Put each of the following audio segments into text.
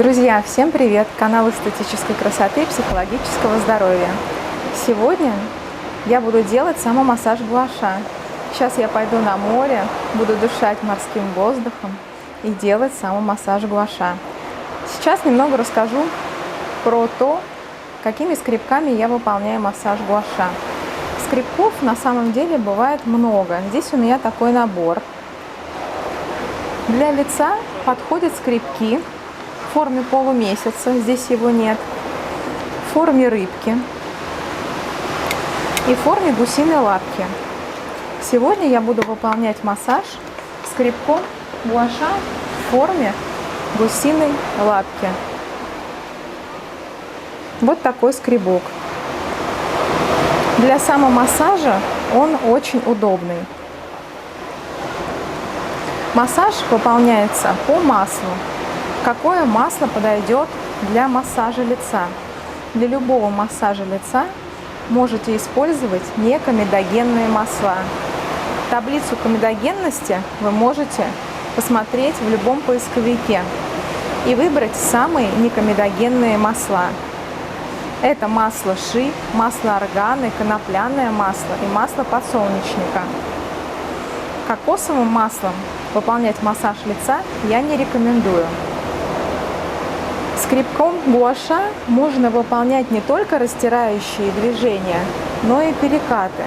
Друзья, всем привет! Канал эстетической красоты и психологического здоровья. Сегодня я буду делать самомассаж гуаша. Сейчас я пойду на море, буду дышать морским воздухом и делать самомассаж гуаша. Сейчас немного расскажу про то, какими скребками я выполняю массаж гуаша. Скребков на самом деле бывает много. Здесь у меня такой набор. Для лица подходят скребки в форме полумесяца, здесь его нет, в форме рыбки и в форме гусиной лапки. Сегодня я буду выполнять массаж скребком гуаша в форме гусиной лапки. Вот такой скребок. Для самомассажа он очень удобный. Массаж выполняется по маслу. Какое масло подойдет для массажа лица? Для любого массажа лица можете использовать некомедогенные масла. Таблицу комедогенности вы можете посмотреть в любом поисковике и выбрать самые некомедогенные масла. Это масло ши, масло органы, конопляное масло и масло подсолнечника. Кокосовым маслом выполнять массаж лица я не рекомендую. Скребком гуаша можно выполнять не только растирающие движения, но и перекаты.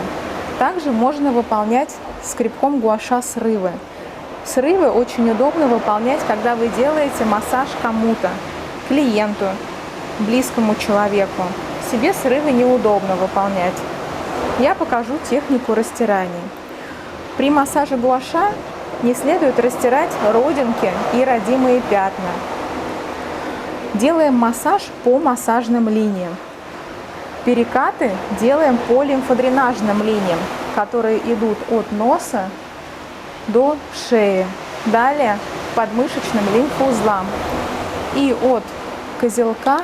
Также можно выполнять скребком гуаша срывы. Срывы очень удобно выполнять, когда вы делаете массаж кому-то, клиенту, близкому человеку. Себе срывы неудобно выполнять. Я покажу технику растираний. При массаже гуаша не следует растирать родинки и родимые пятна. Делаем массаж по массажным линиям. Перекаты делаем по лимфодренажным линиям, которые идут от носа до шеи. Далее подмышечным лимфоузлам и от козелка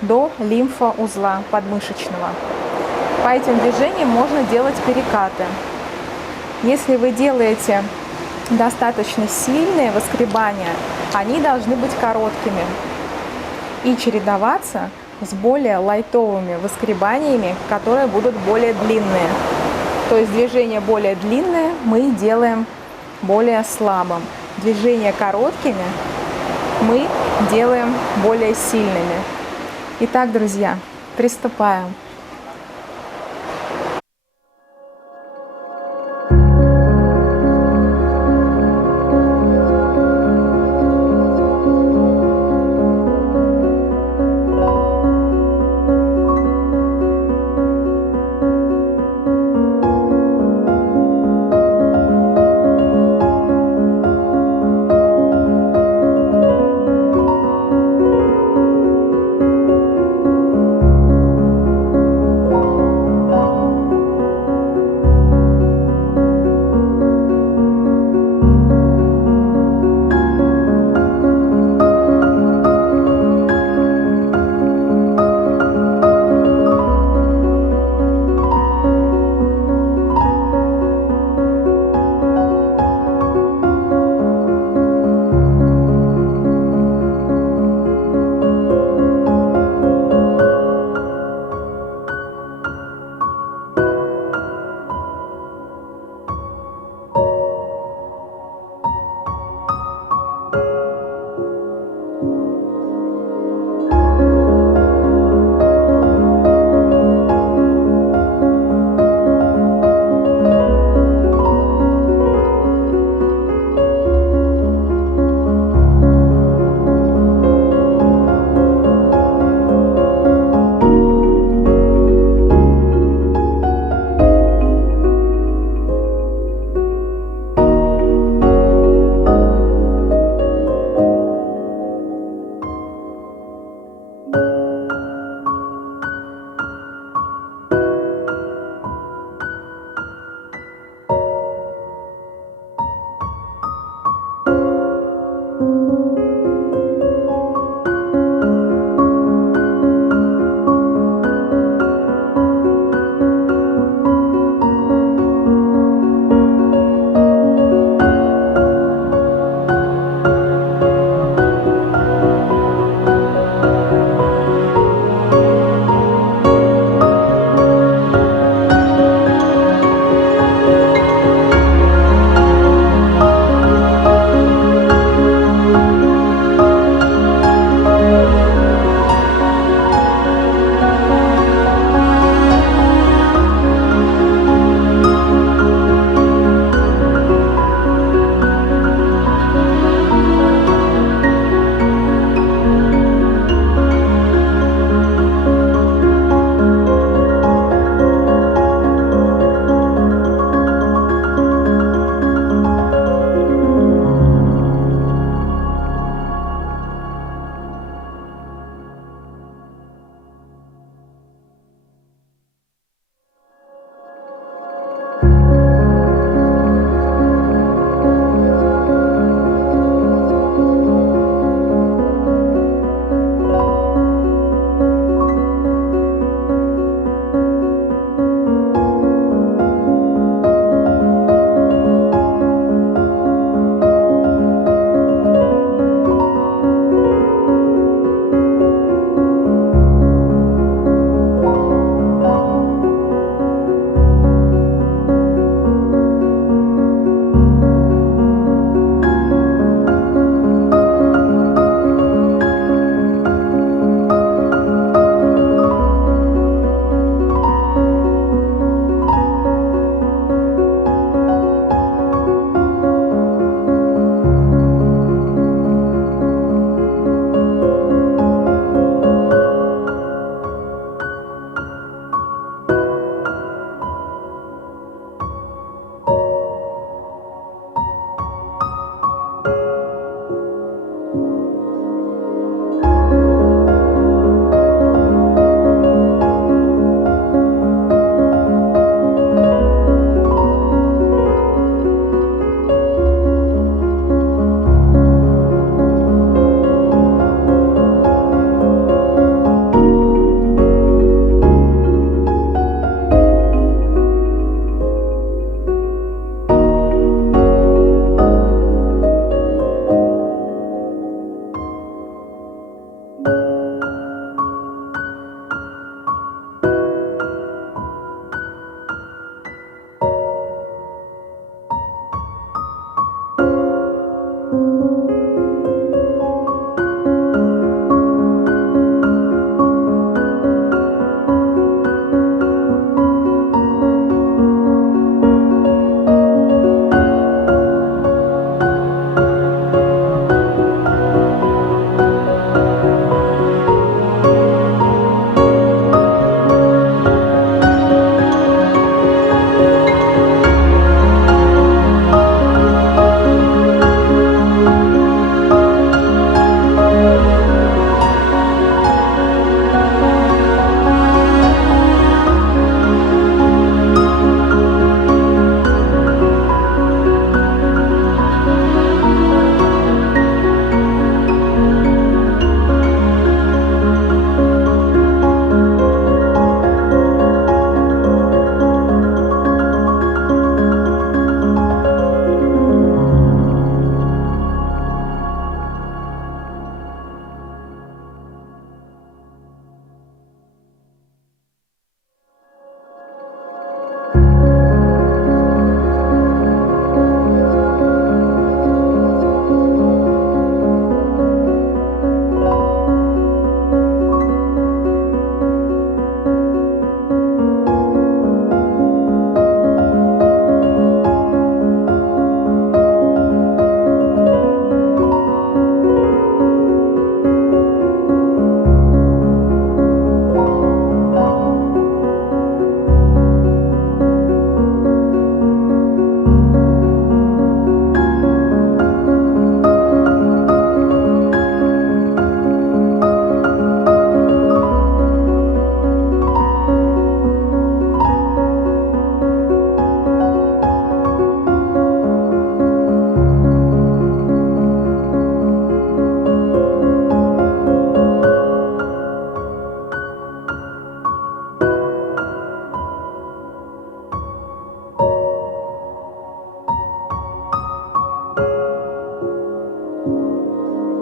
до лимфоузла подмышечного. По этим движениям можно делать перекаты. Если вы делаете достаточно сильные выскребания, они должны быть короткими и чередоваться с более лайтовыми выскребаниями, которые будут более длинные. То есть движения более длинные мы делаем более слабым. Движения короткими мы делаем более сильными. Итак, друзья, приступаем.